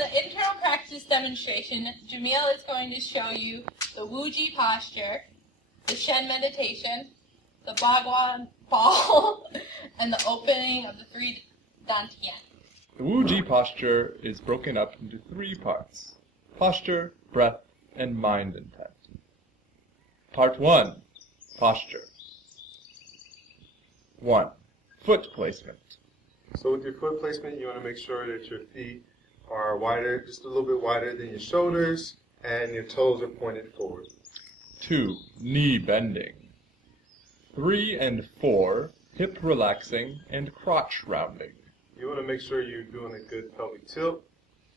the internal practice demonstration, Jamil is going to show you the Wuji posture, the Shen meditation, the Bhagwan ball, and the opening of the three dantian. The Wuji posture is broken up into three parts: posture, breath, and mind intent. Part 1. Posture. 1. Foot placement. So with your foot placement, you want to make sure that your feet are wider, just a little bit wider than your shoulders, and your toes are pointed forward. 2. Knee bending. 3 and 4. Hip relaxing and crotch rounding. You want to make sure you're doing a good pelvic tilt.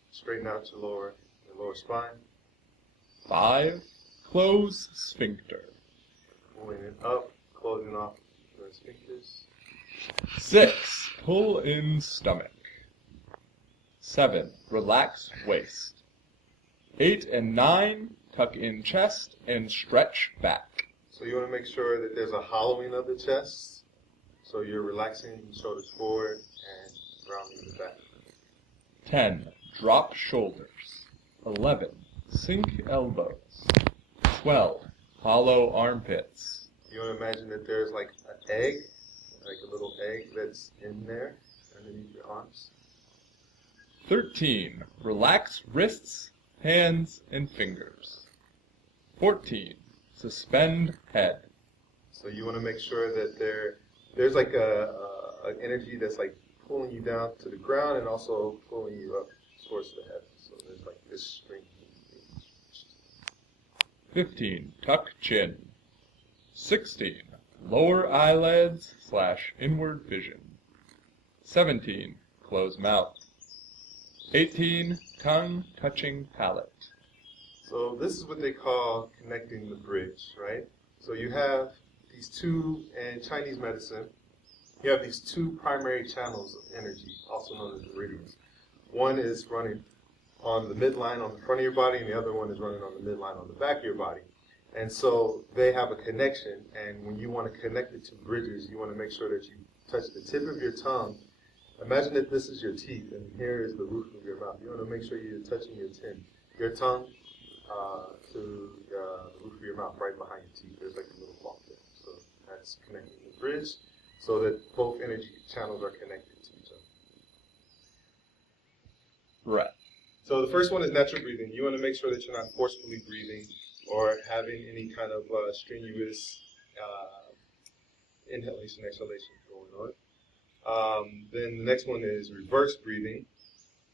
Straighten out your lower spine. 5. Close sphincter. Pulling it up, closing off the sphincters. 6. Pull in stomach. 7. Relax waist. 8 and 9. Tuck in chest and stretch back. So you want to make sure that there's a hollowing of the chest. So you're relaxing the shoulders forward and rounding the back. 10. Drop shoulders. 11. Sink elbows. 12. Hollow armpits. You want to imagine that there's like an egg, like a little egg that's in there underneath your arms. 13. Relax wrists, hands, and fingers. 14. Suspend head. So you want to make sure that there's like an energy that's like pulling you down to the ground and also pulling you up towards the head. So there's like this string. 15. Tuck chin. 16. Lower eyelids / inward vision. 17. Close mouth. 18. Tongue touching palate. So this is what they call connecting the bridge, right? So you have these two, in Chinese medicine, you have these two primary channels of energy, also known as meridians. One is running on the midline on the front of your body, and the other one is running on the midline on the back of your body. And so they have a connection, and when you want to connect the two bridges, you want to make sure that you touch the tip of your tongue. Imagine that this is your teeth, and here is the roof of your mouth. You want to make sure you're touching your tongue to the roof of your mouth, right behind your teeth. There's like a little block there. So that's connecting the bridge so that both energy channels are connected to each other. Breath. So the first one is natural breathing. You want to make sure that you're not forcefully breathing or having any kind of strenuous inhalation, exhalation going on. Then the next one is reverse breathing.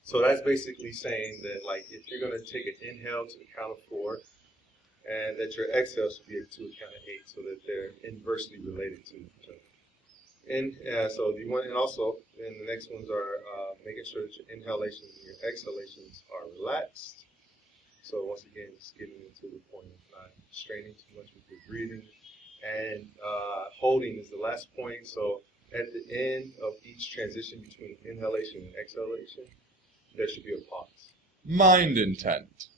So that's basically saying that, like, if you're going to take an inhale to the count of 4, and that your exhale should be to a count of 8, so that they're inversely related to each other. And so the one, and also, then the next ones are making sure that your inhalations and your exhalations are relaxed. So once again, just getting into the point of not straining too much with your breathing, and holding is the last point. So at the end of each transition between inhalation and exhalation, there should be a pause. Mind intent.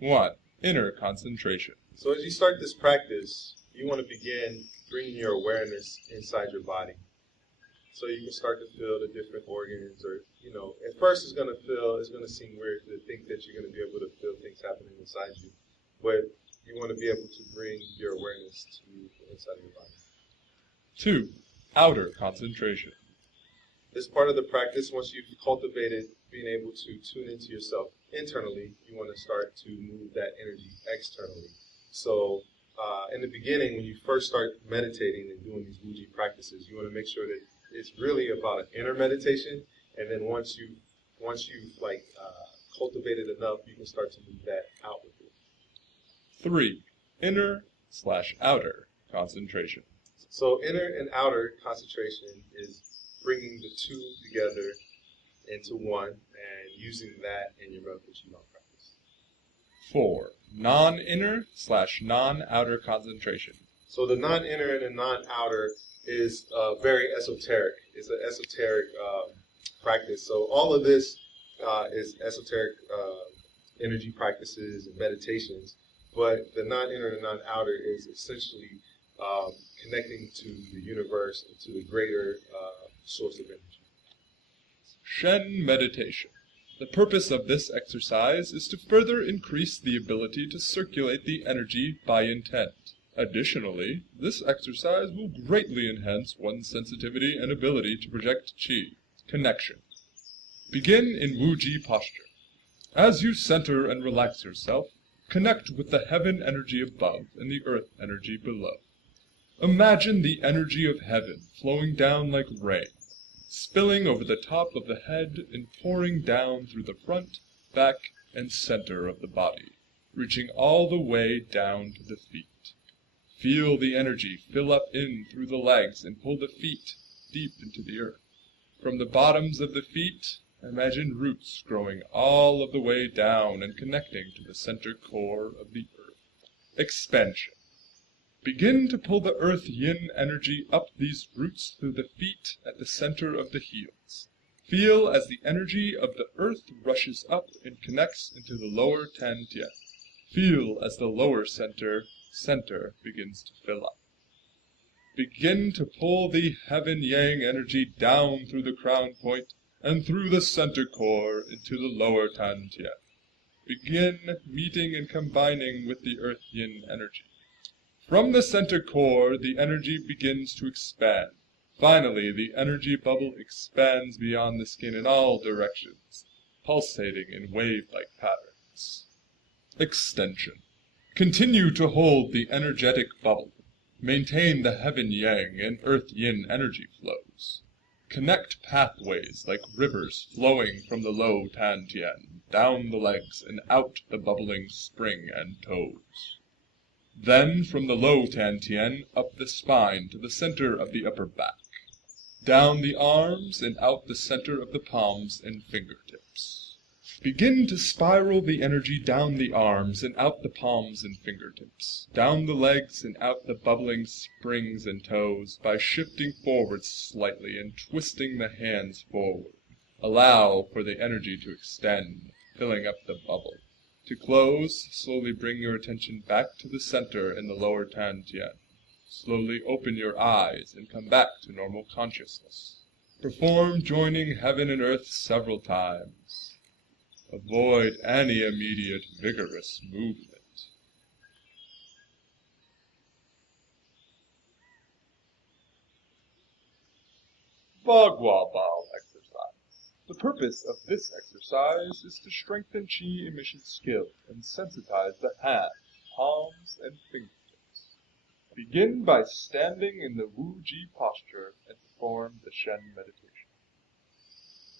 1. Inner concentration. So as you start this practice, you want to begin bringing your awareness inside your body. So you can start to feel the different organs, or, at first it's going to seem weird to think that you're going to be able to feel things happening inside you. But you want to be able to bring your awareness to the inside of your body. 2. Outer concentration. This part of the practice, once you've cultivated being able to tune into yourself internally, you want to start to move that energy externally. So in the beginning, when you first start meditating and doing these Wuji practices, you want to make sure that it's really about an inner meditation, and then once you've cultivated enough, you can start to move that outwardly. 3. Inner/outer concentration. So inner and outer concentration is bringing the two together into one and using that in your method Qigong practice. 4. Non-inner/non-outer concentration. So the non-inner and the non-outer is very esoteric. It's an esoteric practice. So all of this is esoteric energy practices and meditations, but the non-inner and non-outer is essentially connecting to the universe and to the greater source of energy. Shen meditation. The purpose of this exercise is to further increase the ability to circulate the energy by intent. Additionally, this exercise will greatly enhance one's sensitivity and ability to project qi. Connection. Begin in Wuji posture. As you center and relax yourself, connect with the heaven energy above and the earth energy below. Imagine the energy of heaven flowing down like rain, spilling over the top of the head and pouring down through the front, back, and center of the body, reaching all the way down to the feet. Feel the energy fill up in through the legs and pull the feet deep into the earth. From the bottoms of the feet, imagine roots growing all of the way down and connecting to the center core of the earth. Expansion. Begin to pull the earth yin energy up these roots through the feet at the center of the heels. Feel as the energy of the earth rushes up and connects into the lower Tian. Feel as the lower center begins to fill up. Begin to pull the heaven yang energy down through the crown point and through the center core into the lower Tian. Begin meeting and combining with the earth yin energy. From the center core, the energy begins to expand. Finally, the energy bubble expands beyond the skin in all directions, pulsating in wave-like patterns. Extension. Continue to hold the energetic bubble. Maintain the heaven yang and earth yin energy flows. Connect pathways like rivers flowing from the low Tian, down the legs and out the bubbling spring and toes. Then from the low Tian, up the spine to the center of the upper back, down the arms and out the center of the palms and fingertips. Begin to spiral the energy down the arms and out the palms and fingertips, down the legs and out the bubbling springs and toes by shifting forward slightly and twisting the hands forward. Allow for the energy to extend, filling up the bubble. To close, slowly bring your attention back to the center in the lower Tian. Slowly open your eyes and come back to normal consciousness. Perform joining heaven and earth several times. Avoid any immediate vigorous movement. Bagua Bao exercise. The purpose of this exercise is to strengthen qi emission skill and sensitize the hands, palms, and fingertips. Begin by standing in the Wuji posture and perform the Shen meditation.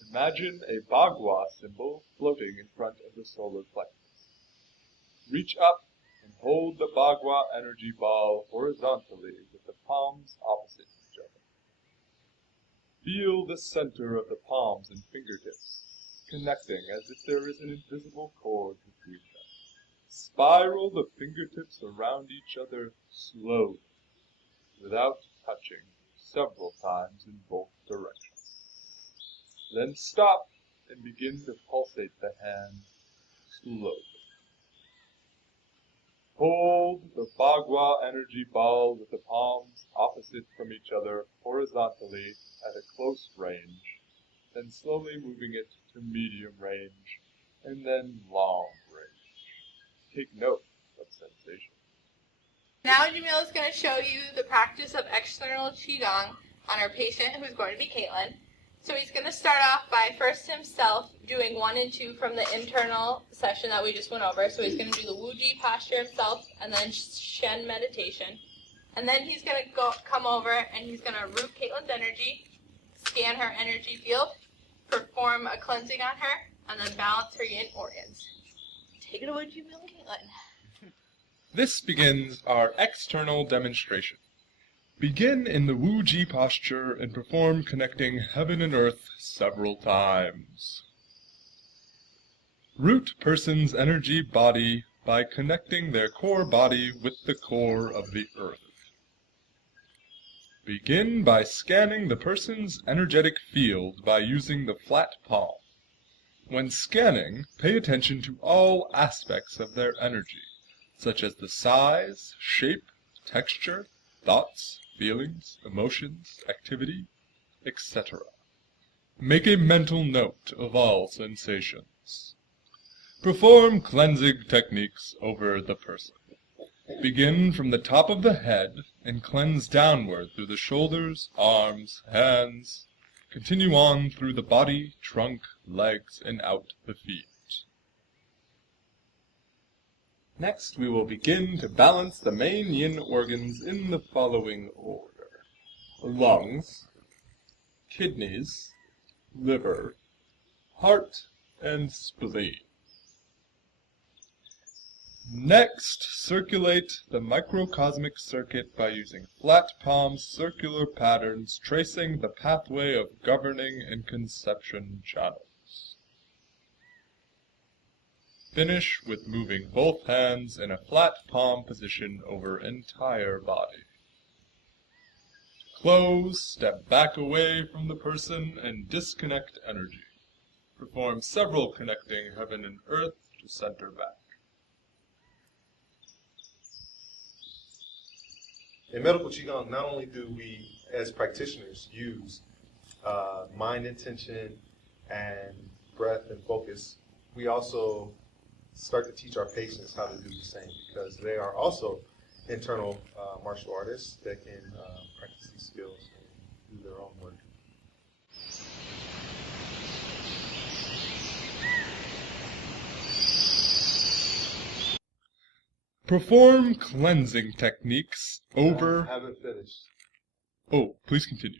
Imagine a Bagua symbol floating in front of the solar plexus. Reach up and hold the Bagua energy ball horizontally with the palms opposite each other. Feel the center of the palms and fingertips, connecting as if there is an invisible cord between them. Spiral the fingertips around each other slowly, without touching, several times in both directions. Then stop and begin to pulsate the hand slowly. Hold the Bagua energy ball with the palms opposite from each other horizontally at a close range, then slowly moving it to medium range, and then long range. Take note of sensation. Now Jamil is going to show you the practice of external Qigong on our patient, who's going to be Caitlin. So he's going to start off by first himself doing 1 and 2 from the internal session that we just went over. So he's going to do the Wuji posture himself and then Shen meditation. And then he's going to come over and he's going to root Caitlin's energy, scan her energy field, perform a cleansing on her, and then balance her yin organs. Take it away, Jamil and Caitlin. This begins our external demonstration. Begin in the Wuji posture and perform connecting heaven and earth several times. Root person's energy body by connecting their core body with the core of the earth. Begin by scanning the person's energetic field by using the flat palm. When scanning, pay attention to all aspects of their energy, such as the size, shape, texture, thoughts, feelings, emotions, activity, etc. Make a mental note of all sensations. Perform cleansing techniques over the person. Begin from the top of the head and cleanse downward through the shoulders, arms, hands. Continue on through the body, trunk, legs, and out the feet. Next, we will begin to balance the main yin organs in the following order: lungs, kidneys, liver, heart, and spleen. Next, circulate the microcosmic circuit by using flat palm circular patterns tracing the pathway of governing and conception channels. Finish with moving both hands in a flat palm position over entire body. Close, step back away from the person and disconnect energy. Perform several connecting heaven and earth to center back. In medical Qigong, not only do we, as practitioners, use mind intention and breath and focus, we also start to teach our patients how to do the same, because they are also internal martial artists that can practice these skills and do their own work. Perform cleansing techniques over... I haven't finished. Oh, please continue.